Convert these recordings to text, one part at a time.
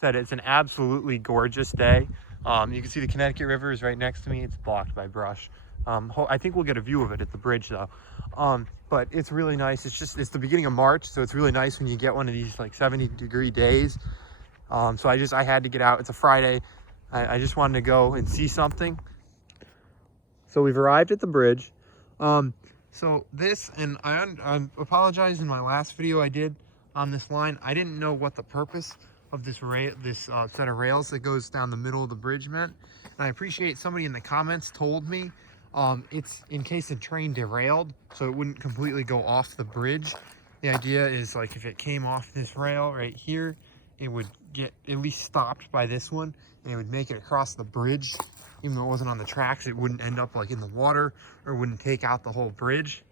Said it's an absolutely gorgeous day. You can see the Connecticut River is right next to me. It's blocked by brush. I think we'll get a view of it at the bridge though. But it's really nice. It's the beginning of March, so it's really nice when you get one of these like 70-degree days. So I had to get out. It's a Friday. I just wanted to go and see something. So we've arrived at the bridge. So this, and I apologize, in my last video I did on this line, I didn't know what the purpose of this set of rails that goes down the middle of the bridge meant. And I appreciate somebody in the comments told me it's in case the train derailed, so it wouldn't completely go off the bridge. The idea is like if it came off this rail right here, it would get at least stopped by this one, and it would make it across the bridge. Even though it wasn't on the tracks, it wouldn't end up like in the water or wouldn't take out the whole bridge.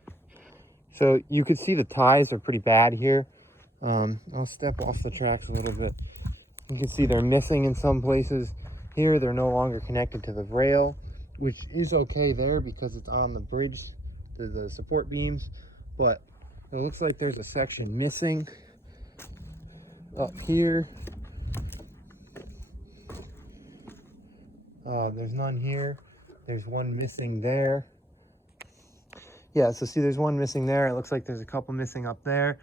So you could see the ties are pretty bad here. I'll step off the tracks a little bit. You can see they're missing in some places. Here, they're no longer connected to the rail, which is okay there because it's on the bridge, the support beams. But it looks like there's a section missing up here. There's none here. There's one missing there. Yeah, so see, there's one missing there. It looks like there's a couple missing up there.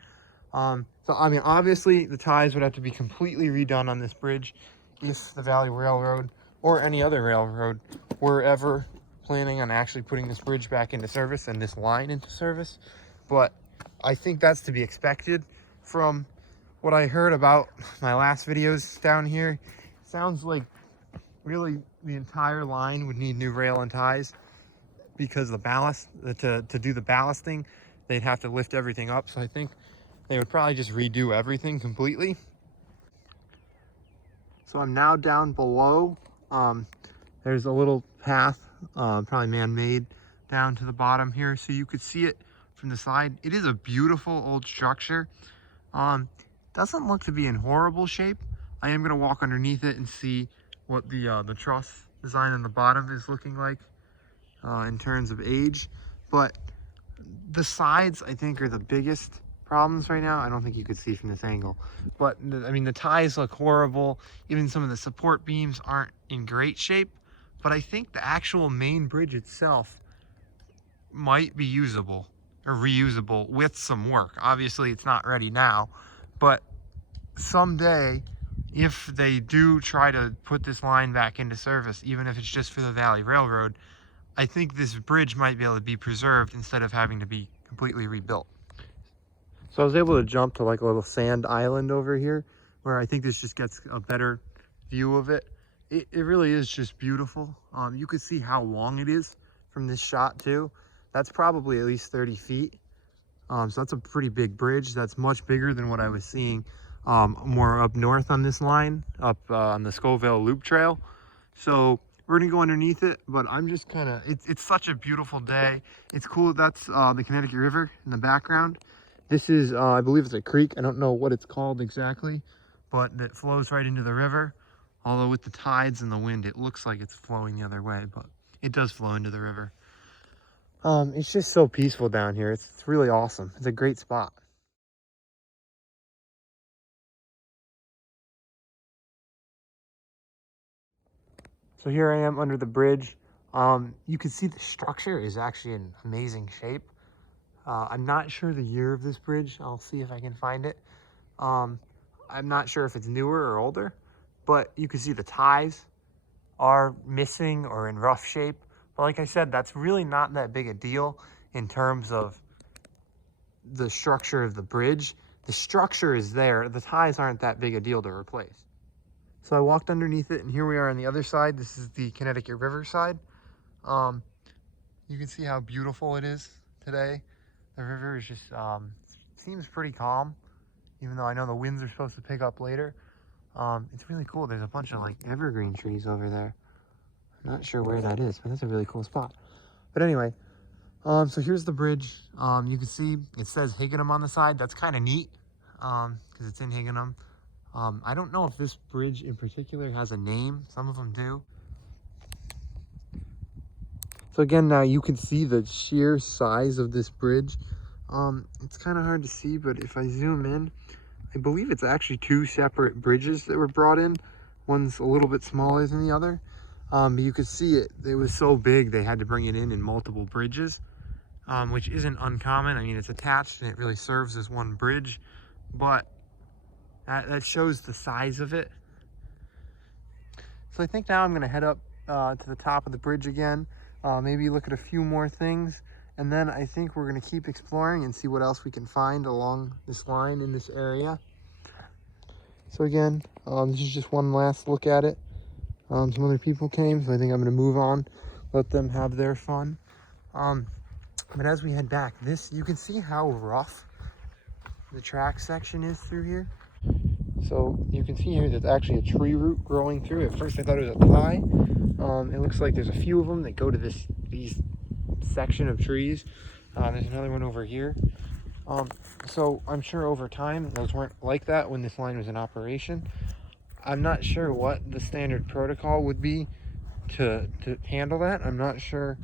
So, I mean, obviously, the ties would have to be completely redone on this bridge if the Valley Railroad or any other railroad were ever planning on actually putting this bridge back into service and this line into service. But I think that's to be expected from what I heard about my last videos down here. It sounds like really the entire line would need new rail and ties because the ballast, to do the ballasting, they'd have to lift everything up. So I think they would probably just redo everything completely. So I'm now down below. There's a little path, probably man-made, down to the bottom here, so you could see it from the side. It is a beautiful old structure. Doesn't look to be in horrible shape. I am gonna walk underneath it and see what the truss design on the bottom is looking like in terms of age. But the sides, I think, are the biggest problems right now. I don't think you could see from this angle, but I mean, the ties look horrible. Even some of the support beams aren't in great shape, but I think the actual main bridge itself might be usable or reusable with some work. Obviously, it's not ready now, but someday, if they do try to put this line back into service, even if it's just for the Valley Railroad, I think this bridge might be able to be preserved instead of having to be completely rebuilt. So I was able to jump to like a little sand island over here where I think this just gets a better view of it. It really is just beautiful. You can see how long it is from this shot too. That's probably at least 30 feet. So that's a pretty big bridge. That's much bigger than what I was seeing more up north on this line, up on the Scoville Loop Trail. So we're gonna go underneath it, but I'm just kind of, it's such a beautiful day. It's cool. That's the Connecticut River in the background. This is, I believe it's a creek. I don't know what it's called exactly, but that flows right into the river. Although with the tides and the wind, it looks like it's flowing the other way, but it does flow into the river. It's just so peaceful down here. It's really awesome. It's a great spot. So here I am under the bridge. You can see the structure is actually in amazing shape. I'm not sure the year of this bridge. I'll see if I can find it. I'm not sure if it's newer or older, but you can see the ties are missing or in rough shape. But like I said, that's really not that big a deal in terms of the structure of the bridge. The structure is there. The ties aren't that big a deal to replace. So I walked underneath it, and here we are on the other side. This is the Connecticut River side. You can see how beautiful it is today. The river is just, seems pretty calm, even though I know the winds are supposed to pick up later. It's really cool. There's a bunch of like evergreen trees over there. I'm not sure where that is, but that's a really cool spot. But anyway, so here's the bridge. You can see it says Higganum on the side. That's kind of neat because it's in Higganum. I don't know if this bridge in particular has a name. Some of them do. So again, now you can see the sheer size of this bridge. It's kind of hard to see, but if I zoom in, I believe it's actually two separate bridges that were brought in. One's a little bit smaller than the other. But you could see it was so big they had to bring it in multiple bridges, which isn't uncommon. I mean, it's attached and it really serves as one bridge, but that shows the size of it. So I think now I'm gonna head up to the top of the bridge again, maybe look at a few more things, and then I think we're gonna keep exploring and see what else we can find along this line in this area. So again, this is just one last look at it. Some other people came, so I think I'm gonna move on, let them have their fun. But as we head back, you can see how rough the track section is through here. So you can see here there's actually a tree root growing through. At first I thought it was a pie. It looks like there's a few of them that go to these section of trees. There's another one over here. So I'm sure over time those weren't like that when this line was in operation. I'm not sure what the standard protocol would be to handle that. I'm not sure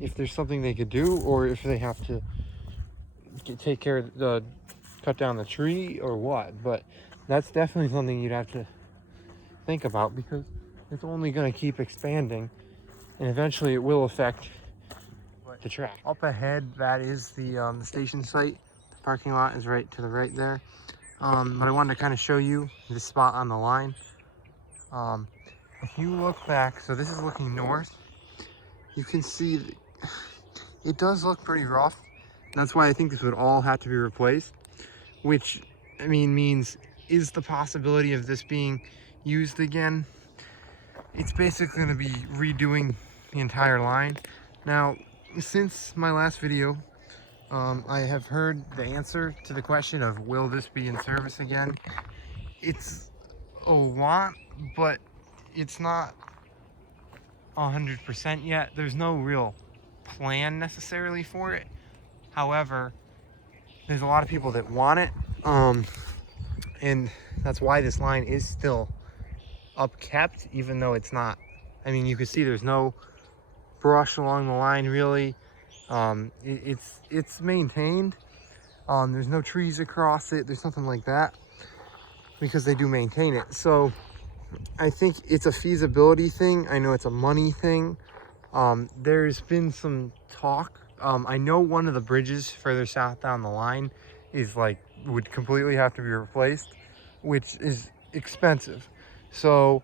if there's something they could do, or if they have to take care of cut down the tree or what. But that's definitely something you'd have to think about, because it's only going to keep expanding and eventually it will affect the track. Up ahead, that is the station site. The parking lot is right to the right there. But I wanted to kind of show you this spot on the line. If you look back, so this is looking north, you can see it does look pretty rough. That's why I think this would all have to be replaced, which, I mean, means, is the possibility of this being used again? It's basically going to be redoing the entire line. Now, since my last video, I have heard the answer to the question of, will this be in service again? It's a want, but it's not 100% yet. There's no real plan necessarily for it. However, there's a lot of people that want it, and that's why this line is still upkept, even though it's not. I mean, you can see there's no brush along the line really. It's maintained. There's no trees across it. There's nothing like that, because they do maintain it. So I think it's a feasibility thing. I know it's a money thing. There's been some talk. I know one of the bridges further south down the line is would completely have to be replaced, which is expensive. So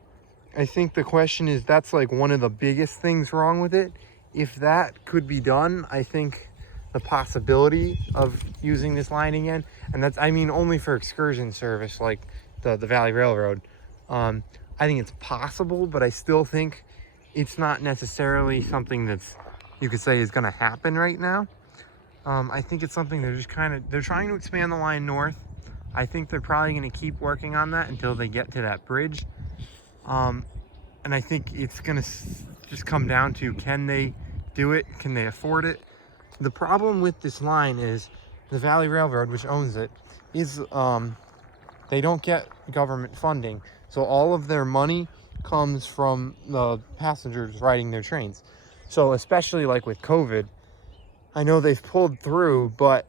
I think the question is, that's one of the biggest things wrong with it. If that could be done, I think the possibility of using this line again, and that's, I mean, only for excursion service like the Valley Railroad, I think it's possible, but I still think it's not necessarily something that's, you could say, is going to happen right now. I think it's something they're just they're trying to expand the line north. I think they're probably going to keep working on that until they get to that bridge. And I think it's going to just come down to, can they do it? Can they afford it? The problem with this line is the Valley Railroad, which owns it, is they don't get government funding. So all of their money comes from the passengers riding their trains. So especially with COVID, I know they've pulled through, but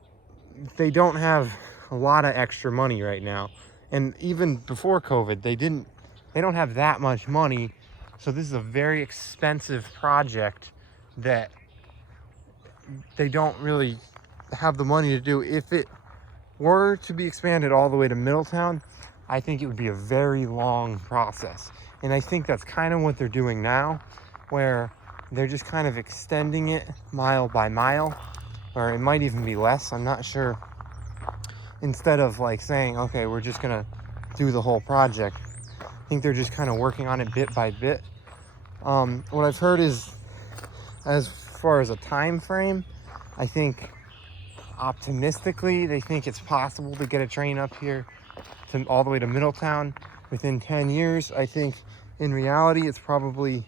they don't have a lot of extra money right now. And even before COVID, they don't have that much money. So this is a very expensive project that they don't really have the money to do. If it were to be expanded all the way to Middletown, I think it would be a very long process. And I think that's kind of what they're doing now, where they're just kind of extending it mile by mile, or it might even be less, I'm not sure. Instead of saying, okay, we're just gonna do the whole project, I think they're just kind of working on it bit by bit. What I've heard is, as far as a time frame, I think optimistically they think it's possible to get a train up here all the way to Middletown within 10 years. I think in reality it's probably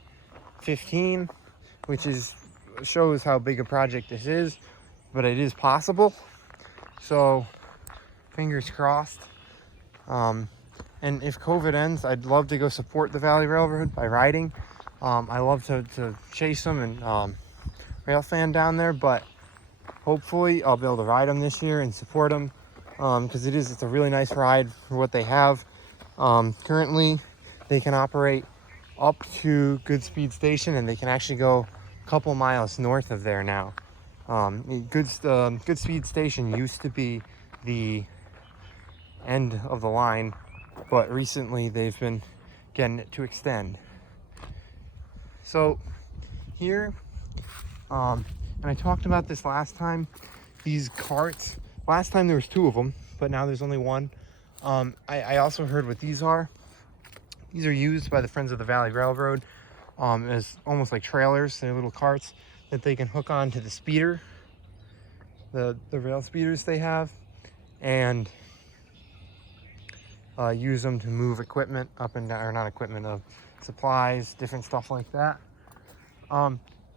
15, which shows how big a project this is, but it is possible. So fingers crossed. And if COVID ends, I'd love to go support the Valley Railroad by riding. I love to chase them and rail fan down there, but hopefully I'll be able to ride them this year and support them. because it's a really nice ride for what they have. Currently, they can operate up to Good Speed Station, and they can actually go a couple miles north of there now. Good Speed Station used to be the end of the line, but recently they've been getting it to extend. So here, and I talked about this last time, these carts, last time there was 2 of them, but now there's only 1. I also heard what these are. These are used by the Friends of the Valley Railroad as almost like trailers. They're little carts that they can hook on to the speeder, the rail speeders they have, and use them to move equipment up and down, or not equipment, of supplies, different stuff like that.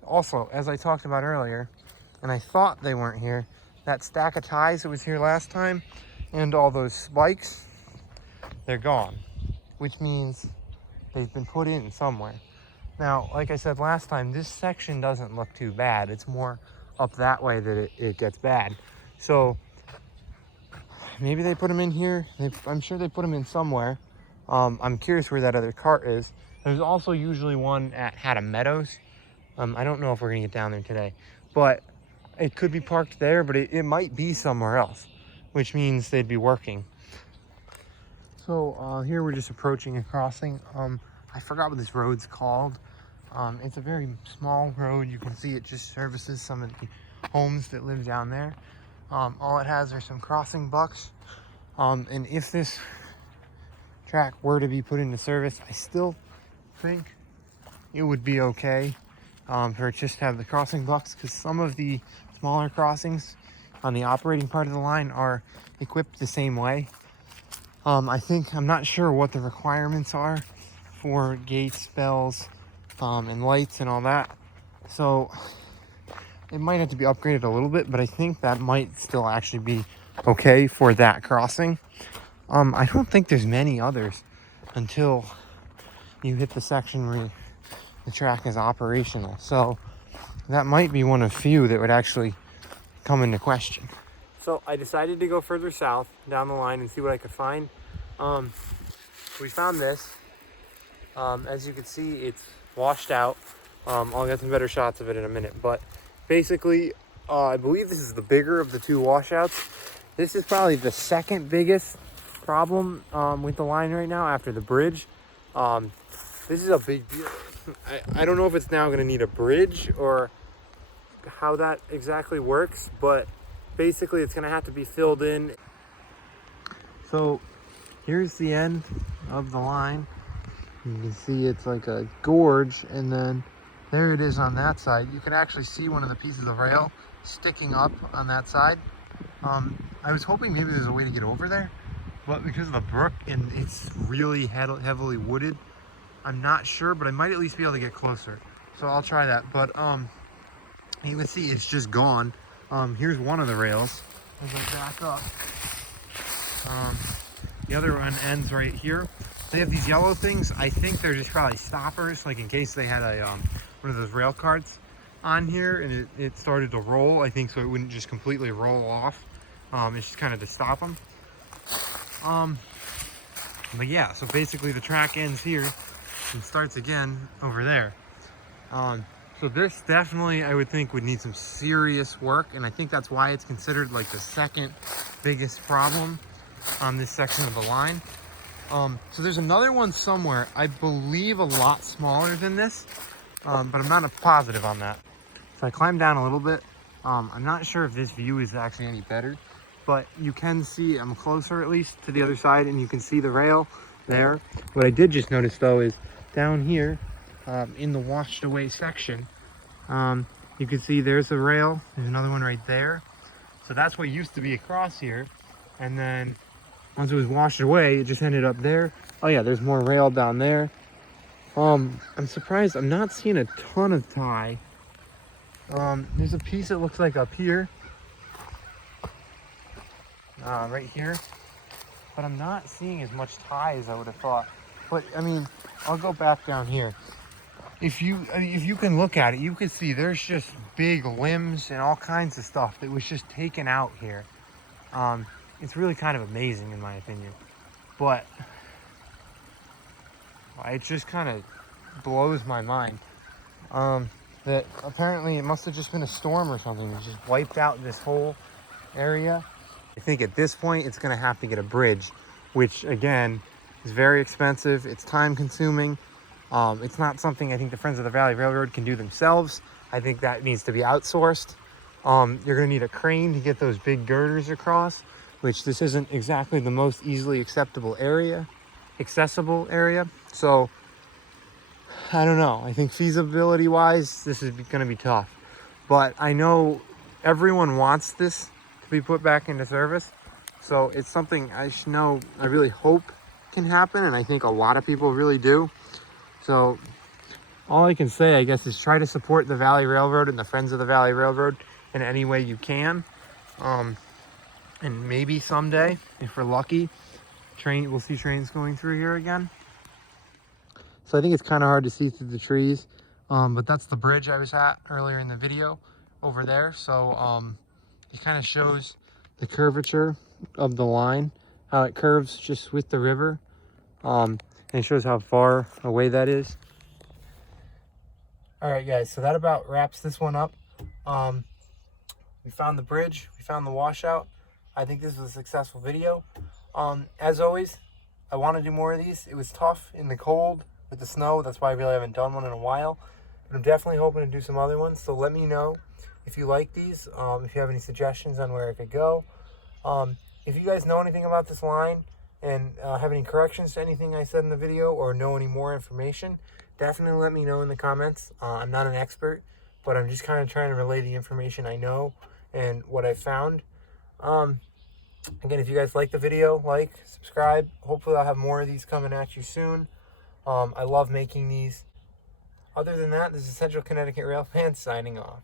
Also, as I talked about earlier, and I thought they weren't here, that stack of ties that was here last time and all those spikes, they're gone, which means they've been put in somewhere. Now, like I said last time, this section doesn't look too bad. It's more up that way that it gets bad. So maybe they put them in here. I'm sure they put them in somewhere. I'm curious where that other cart is. There's also usually one at Hatta Meadows. I don't know if we're gonna get down there today, but it could be parked there, but it might be somewhere else, which means they'd be working. So here we're just approaching a crossing. I forgot what this road's called. It's a very small road. You can see it just services some of the homes that live down there. All it has are some crossing bucks. And if this track were to be put into service, I still think it would be okay for it just to have the crossing bucks, because some of the smaller crossings on the operating part of the line are equipped the same way. I'm not sure what the requirements are for gates, bells, and lights and all that. So it might have to be upgraded a little bit, but I think that might still actually be okay for that crossing. I don't think there's many others until you hit the section where the track is operational. So that might be one of few that would actually come into question. So I decided to go further south down the line and see what I could find. We found this. As you can see, it's washed out. I'll get some better shots of it in a minute, but basically, I believe this is the bigger of the 2 washouts. This is probably the second biggest problem with the line right now after the bridge. This is a big deal. I don't know if it's now going to need a bridge or how that exactly works, but basically it's going to have to be filled in. So here's the end of the line. You can see it's like a gorge, and then there it is on that side. You can actually see one of the pieces of rail sticking up on that side. I was hoping maybe there's a way to get over there, but because of the brook and it's really heavily wooded, I'm not sure, but I might at least be able to get closer. So I'll try that. But you can see it's just gone. Here's one of the rails as I back up. The other one ends right here. They have these yellow things. I think they're just probably stoppers, like in case they had a one of those rail carts on here and it started to roll, I think, so it wouldn't just completely roll off. It's just kind of to stop them. But yeah, so basically the track ends here and starts again over there. So this definitely, I would think, would need some serious work, and I think that's why it's considered like the second biggest problem on this section of the line. So there's another one somewhere, I believe a lot smaller than this, but I'm not positive on that. So I climbed down a little bit. I'm not sure if this view is actually any better, but you can see, I'm closer at least to the other side, and you can see the rail there. What I did just notice though is down here in the washed away section, you can see there's a rail. There's another one right there. So that's what used to be across here, and then once it was washed away, it just ended up there. Oh yeah, there's more rail down there. I'm surprised I'm not seeing a ton of tie. There's a piece that looks like up here, right here, but I'm not seeing as much tie as I would have thought. But I mean, I'll go back down here. If you can look at it, you can see there's just big limbs and all kinds of stuff that was just taken out here. it's really kind of amazing in my opinion. But it just kind of blows my mind that apparently it must have just been a storm or something. It just wiped out this whole area. I think at this point it's going to have to get a bridge, which again is very expensive. It's time consuming. It's not something I think the Friends of the Valley Railroad can do themselves. I think that needs to be outsourced. You're going to need a crane to get those big girders across, which this isn't exactly the most easily accessible area. So I don't know. I think feasibility wise, this is going to be tough. But I know everyone wants this to be put back into service. So it's something I really hope can happen. And I think a lot of people really do. So all I can say, I guess, is try to support the Valley Railroad and the Friends of the Valley Railroad in any way you can. And maybe someday, if we're lucky, we'll see trains going through here again. So I think it's kind of hard to see through the trees, but that's the bridge I was at earlier in the video over there. So it kind of shows the curvature of the line, how it curves just with the river, and it shows how far away that is. All right, guys, so that about wraps this one up. We found the bridge, we found the washout. I think this was a successful video. As always, I want to do more of these. It was tough in the cold with the snow. That's why I really haven't done one in a while. But I'm definitely hoping to do some other ones. So let me know if you like these, if you have any suggestions on where it could go. If you guys know anything about this line and have any corrections to anything I said in the video or know any more information, definitely let me know in the comments. I'm not an expert, but I'm just kind of trying to relay the information I know and what I found. Again, if you guys like the video, like, subscribe. Hopefully I'll have more of these coming at you soon. I love making these. Other than that, this is Central Connecticut Rail Fan signing off.